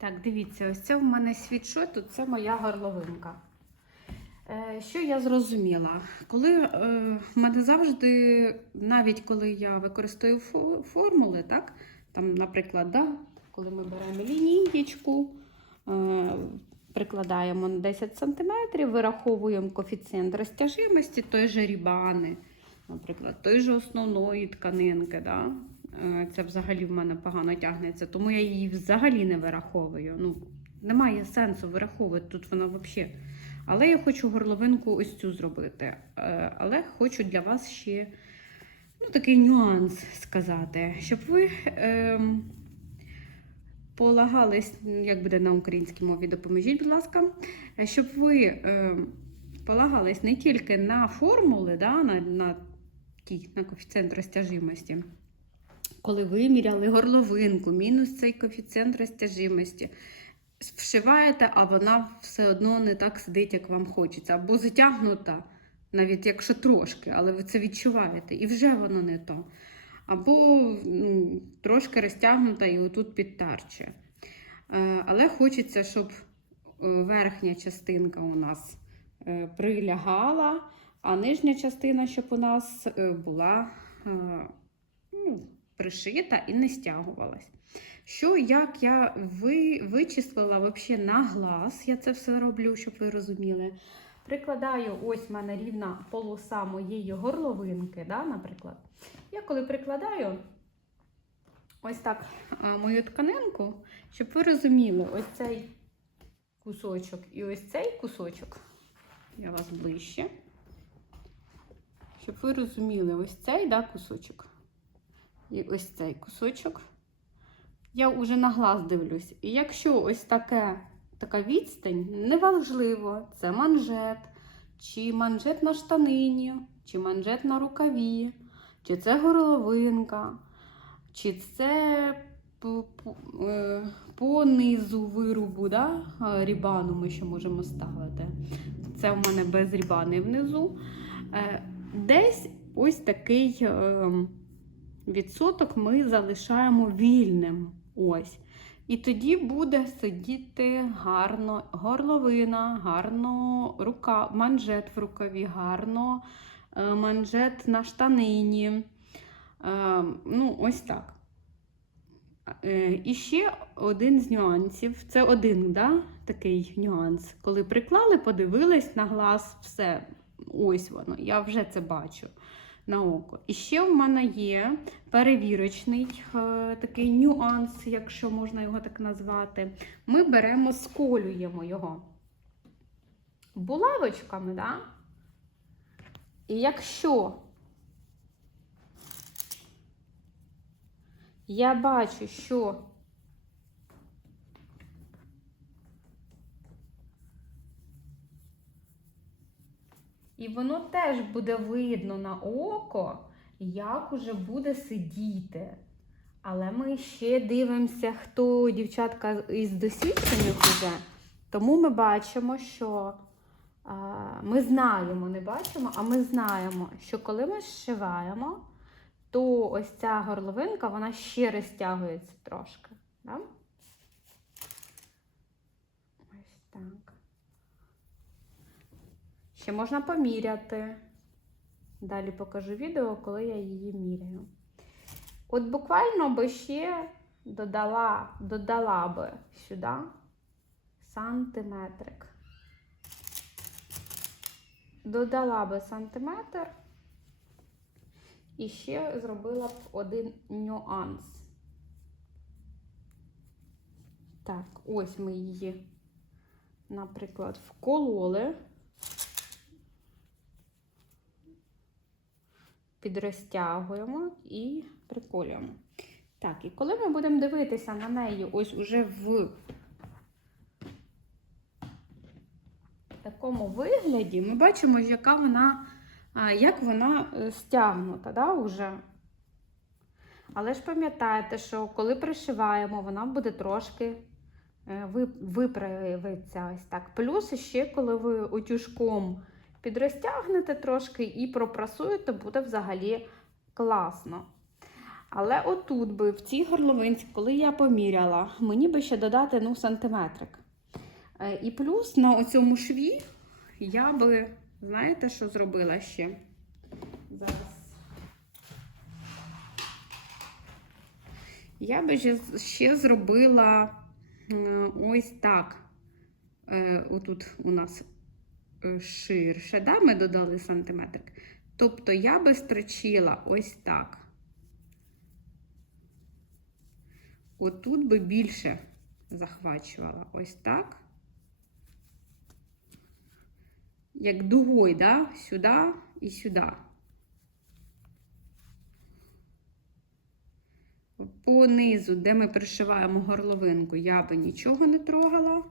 Так, дивіться, ось це в мене світшот, тут це моя горловинка. Е, Що я зрозуміла? Коли е, в мене завжди, навіть коли я використовую формули, так, там, наприклад, да, коли ми беремо лінієчку, е, прикладаємо на 10 см, вираховуємо коефіцієнт розтяжимості, той же рібани, наприклад, той же основної тканинки. Да? Е, Це взагалі в мене погано тягнеться, тому я її взагалі не вираховую. Ну, немає сенсу вираховувати тут вона взагалі. Але я хочу горловинку ось цю зробити. Е, Але хочу для вас ще ну, такий нюанс сказати, щоб ви ем, полагались, як буде на українській мові, допоможіть, будь ласка, е, щоб ви ем, полагались не тільки на формули, да, на, на, на коефіцієнт розтяжимості. Коли виміряли горловинку, мінус цей коефіцієнт розтяжимості, вшиваєте, а вона все одно не так сидить, як вам хочеться, або затягнута, навіть якщо трошки, але ви це відчуваєте, і вже воно не то. Або ну, трошки розтягнута і отут підтарчує. Е, Але хочеться, щоб е, верхня частинка у нас е, прилягала, а нижня частина, щоб у нас була пришита і не стягувалась. Що, як я ви, вичислила вообще на глаз, я це все роблю, щоб ви розуміли. Прикладаю, ось в мене рівна полоса моєї горловинки, да, наприклад. Я коли прикладаю ось так мою тканинку, щоб ви розуміли, ось цей кусочок і ось цей кусочок, я вас ближче, щоб ви розуміли, ось цей да, кусочок і ось цей кусочок. Я вже на глаз дивлюсь. І якщо ось таке, така відстань, неважливо, це манжет, чи манжет на штанині, чи манжет на рукаві, чи це горловинка, чи це е, по низу вирубу да? е, рібану ми ще можемо ставити. Це в мене без рібани внизу. Е, Десь ось такий. Відсоток ми залишаємо вільним. Ось. І тоді буде сидіти гарно горловина, гарно рука, манжет в рукаві, гарно е, манжет на штанині. Е, ну, ось так. Е, І ще один з нюансів. Це один да, такий нюанс. Коли приклали, подивились на глаз, все, ось воно, я вже це бачу на око. І ще в мене є перевірочний е, такий нюанс, якщо можна його так назвати. Ми беремо, сколюємо його булавочками, да? І якщо я бачу, що І воно теж буде видно на око, як уже буде сидіти. Але ми ще дивимося, хто дівчатка із досвідчених уже. Тому ми бачимо, що а, ми знаємо, не бачимо, а ми знаємо, що коли ми зшиваємо, то ось ця горловинка вона ще розтягується трошки. Да? Ось так. Ще можна поміряти. Далі покажу відео, коли я її міряю. От буквально би ще додала, додала би сюди сантиметрик. Додала би сантиметр і ще зробила б один нюанс. Так, ось ми її, наприклад, вкололи. Підрозтягуємо і приколюємо. Так, і коли ми будемо дивитися на неї ось уже в такому вигляді, ми бачимо, яка вона, як вона е, стягнута, да, уже. Але ж пам'ятаєте, що коли пришиваємо, вона буде трошки е, ви- виправиться ось так. Плюс ще, коли ви утюжком підрозтягнете трошки і пропрасуєте, буде взагалі класно. Але отут би, в цій горловинці, коли я поміряла, мені би ще додати ну, сантиметрик. Е, І плюс на оцьому шві я би, знаєте, що зробила ще? Зараз. Я би ще, ще зробила е, ось так. Е, Отут у нас ширше, да? ми додали сантиметрик. Тобто я би строчила ось так. Отут би більше захвачувала. Ось так. Як дугой, да? сюди і сюди. По низу, де ми пришиваємо горловинку, я би нічого не трогала.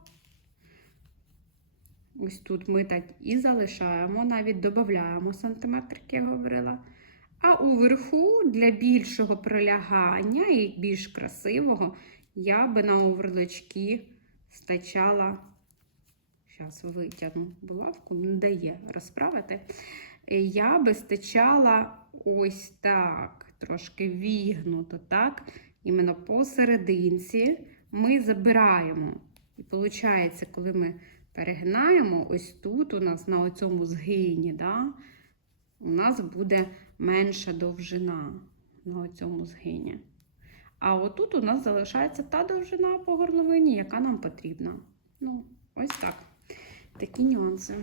Ось тут ми так і залишаємо, навіть додаємо сантиметр, як я говорила. А уверху для більшого прилягання і більш красивого я би на оверлочки стачала, зараз витягну булавку, не дає розправити. Я би стачала ось так, трошки вігнуто, так, іменно посерединці ми забираємо. І виходить, коли ми перегинаємо, ось тут у нас на цьому згині, да, у нас буде менша довжина на цьому згині. А отут у нас залишається та довжина по горловині, яка нам потрібна. Ну, ось так. Такі нюанси.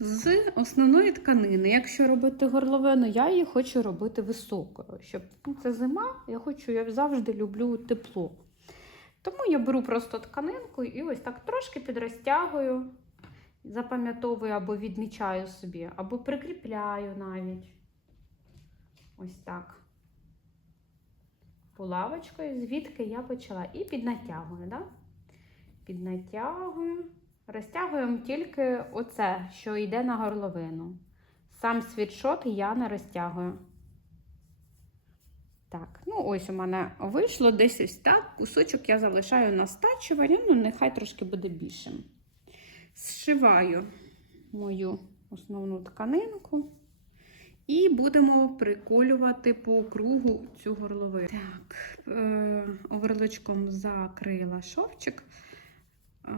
З основної тканини, якщо робити горловину, я її хочу робити високою. Щоб ну, це зима, я хочу, я завжди люблю тепло. Тому я беру просто тканинку і ось так трошки підрозтягую, запам'ятовую або відмічаю собі, або прикріпляю навіть. Ось так. Булавочкою, звідки я почала. І піднатягую, да? Піднатягую. Розтягуємо тільки оце, що йде на горловину. Сам світшот я не розтягую. Так, ну ось у мене вийшло десь ось так. Кусочок я залишаю на стачування, ну нехай трошки буде більшим. Зшиваю мою основну тканинку. І будемо приколювати по кругу цю горловину. Так, е, оверлочком закрила шовчик. Е,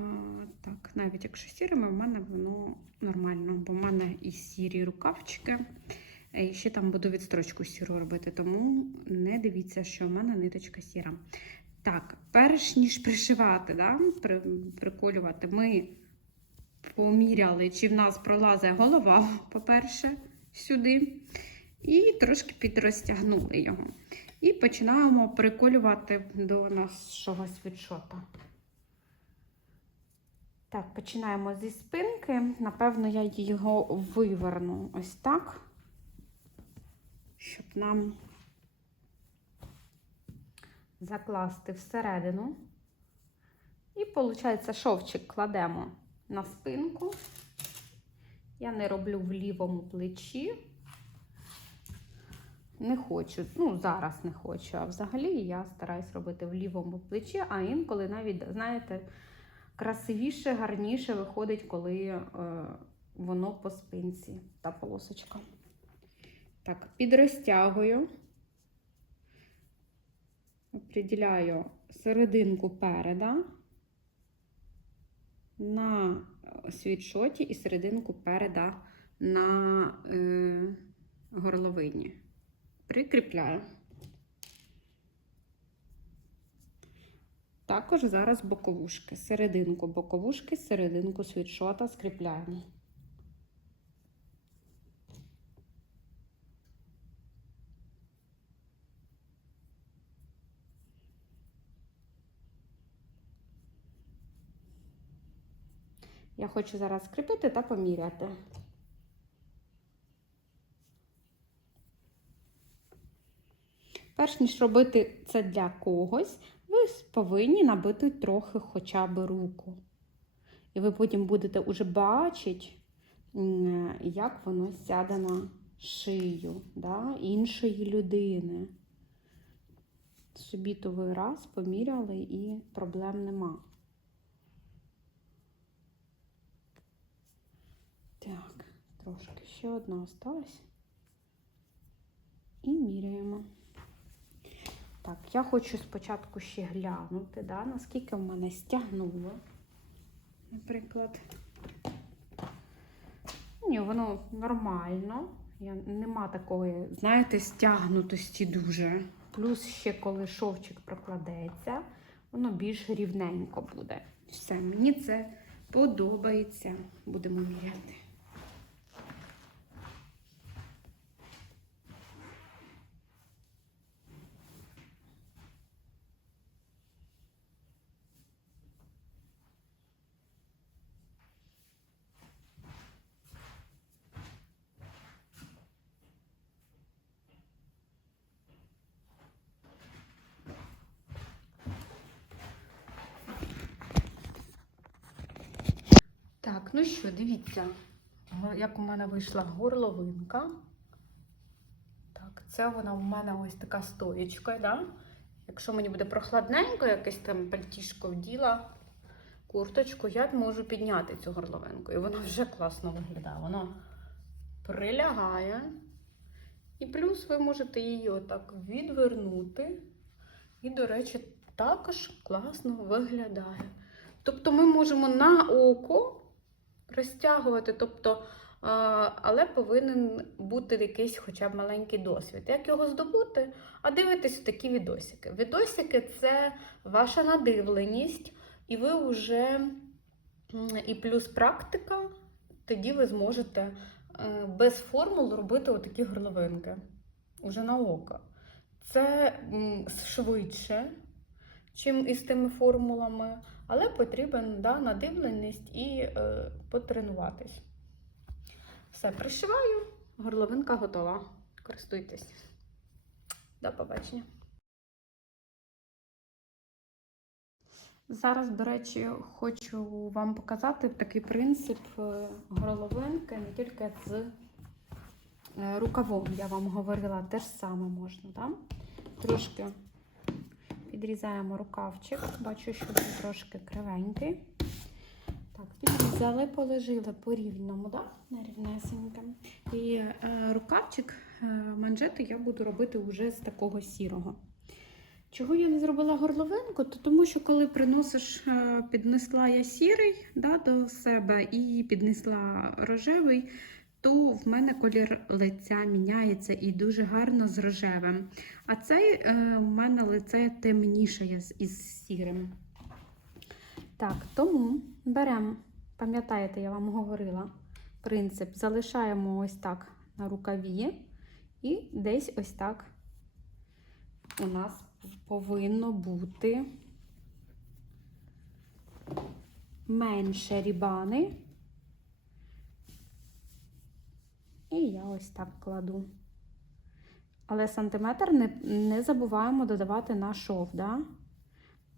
так, навіть якщо сірими, в мене воно нормально, бо в мене і сірі рукавчики. І ще там буду відстрочку сіру робити, тому не дивіться, що в мене ниточка сіра. Так, перш ніж пришивати, да, при, приколювати, ми поміряли, чи в нас пролазить голова, по-перше, сюди. І трошки підрозтягнули його. І починаємо приколювати до нашого світшота. Так, починаємо зі спинки. Напевно, я його виверну ось так щоб нам закласти всередину. І, виходить, шовчик кладемо на спинку. Я не роблю в лівому плечі. Не хочу, ну, зараз не хочу, а взагалі я стараюсь робити в лівому плечі, а інколи навіть, знаєте, красивіше, гарніше виходить, коли е, воно по спинці та полосочка. Так, підрозтягую, определяю серединку переда на світшоті і серединку переда на е, горловині. Прикріпляю. Також зараз боковушки. Серединку боковушки, серединку світшота скріпляємо. Я хочу зараз скріпити та поміряти. Перш ніж робити це для когось, ви повинні набити трохи хоча б руку. І ви потім будете уже бачити, як воно сяде на шию да, іншої людини. Собі то ви раз поміряли і проблем нема. Так, трошки ще одна осталась. І міряємо. Так, я хочу спочатку ще глянути, да, наскільки в мене стягнуло. Наприклад. Ні, воно нормально. Я, нема такої, знаєте, стягнутості дуже. Плюс ще коли шовчик прокладеться, воно більш рівненько буде. Все, мені це подобається. Будемо міряти. Ну що, дивіться, як у мене вийшла горловинка. Так, це вона у мене ось така стоєчка, да? Якщо мені буде прохладненько, якесь там пальтішко вділа, курточку, я можу підняти цю горловинку. І вона вже класно виглядає. Воно прилягає. І плюс ви можете її отак відвернути. І, до речі, також класно виглядає. Тобто ми можемо на око розтягувати, тобто, але повинен бути якийсь хоча б маленький досвід. Як його здобути? А дивитесь такі відосики. Відосики це ваша надивленість, і ви вже і плюс практика, тоді ви зможете е, без формул робити отакі горловинки. Уже на око. Це швидше, чим із тими формулами, але потрібен да, надивленість і е, потренуватись. Все, пришиваю, горловинка готова. Користуйтесь. До побачення. Зараз, до речі, хочу вам показати такий принцип е, горловинки, не тільки з е, рукавом. Я вам говорила, те ж саме можна. Да? Трошки підрізаємо рукавчик. Бачу, що він трошки кривенький. Так, підрізали, положили по рівному, да? на рівнесеньке. І е, рукавчик, е, манжети я буду робити вже з такого сірого. Чого я не зробила горловинку? То тому що коли приносиш, е, піднесла я сірий да, до себе і піднесла рожевий, то в мене колір лиця міняється і дуже гарно з рожевим. А цей е, у мене лице темніше із сірим. Так, тому беремо, пам'ятаєте, я вам говорила принцип, залишаємо ось так на рукаві, і десь ось так у нас повинно бути менше рібани. І я ось так кладу. Але сантиметр не, не забуваємо додавати на шов, да?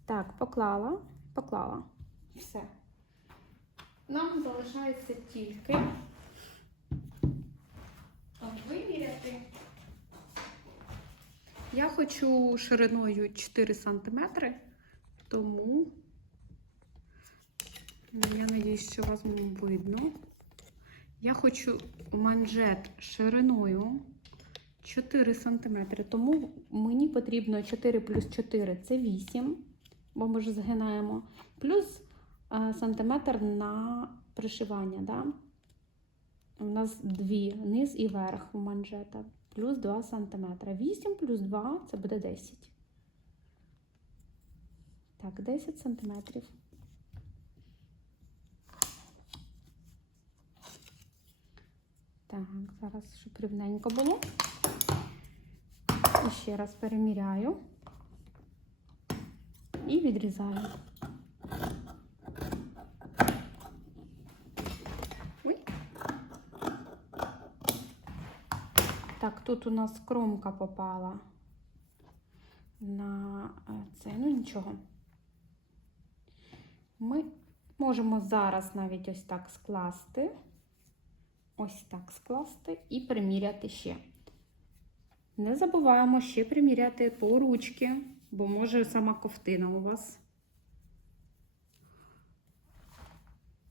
Так, поклала, поклала. Все. Нам залишається тільки виміряти. Я хочу шириною 4 см, тому я надіюсь, що вас видно. Я хочу манжет шириною 4 см, тому мені потрібно 4 плюс 4 це 8, бо ми ж згинаємо, плюс сантиметр на пришивання. Да? У нас дві, низ і верх у манжета, плюс 2 см. 8 плюс 2 це буде 10. Так, 10 сантиметрів. Так, зараз, щоб рівненько було. І ще раз переміряю і відрізаю. Так, тут у нас кромка попала на е, це, ну нічого. Ми можемо зараз навіть ось так скласти ось так скласти і приміряти ще. Не забуваємо ще приміряти по ручки, бо може сама ковтина у вас.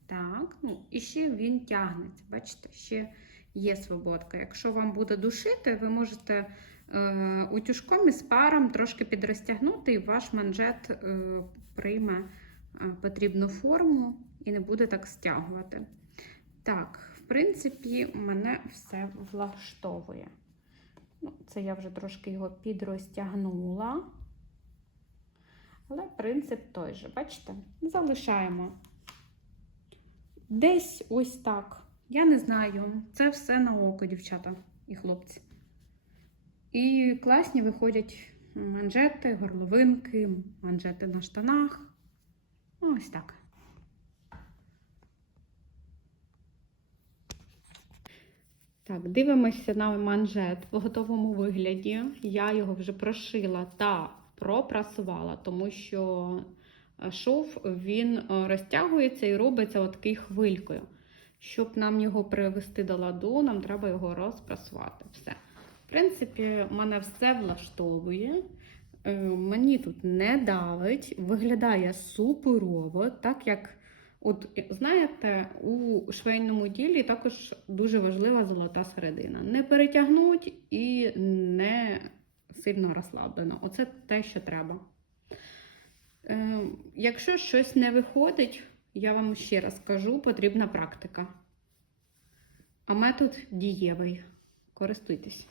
Так, ну і ще він тягнеться. Бачите, ще є свободка. Якщо вам буде душити, ви можете е, утюжком із паром трошки підрозтягнути, і ваш манжет е, прийме е, потрібну форму і не буде так стягувати. Так, в принципі, мене все влаштовує. Ну, це я вже трошки його підрозтягнула. Але принцип той же, бачите? Залишаємо. Десь ось так. Я не знаю. Це все на око, дівчата і хлопці. І класні виходять манжети, горловинки, манжети на штанах. Ось так. Так, дивимося на манжет в готовому вигляді. Я його вже прошила та пропрасувала, тому що е, шов він е, розтягується і робиться отакий хвилькою. Щоб нам його привести до ладу, нам треба його розпрасувати. Все. В принципі, мене все влаштовує. Е, Мені тут не давить, виглядає суперово, так як, от знаєте, у швейному ділі також дуже важлива золота середина. Не перетягнуть і не сильно розслаблено. Оце те, що треба. Е, Якщо щось не виходить, я вам ще раз кажу, потрібна практика. А метод дієвий. Користуйтесь.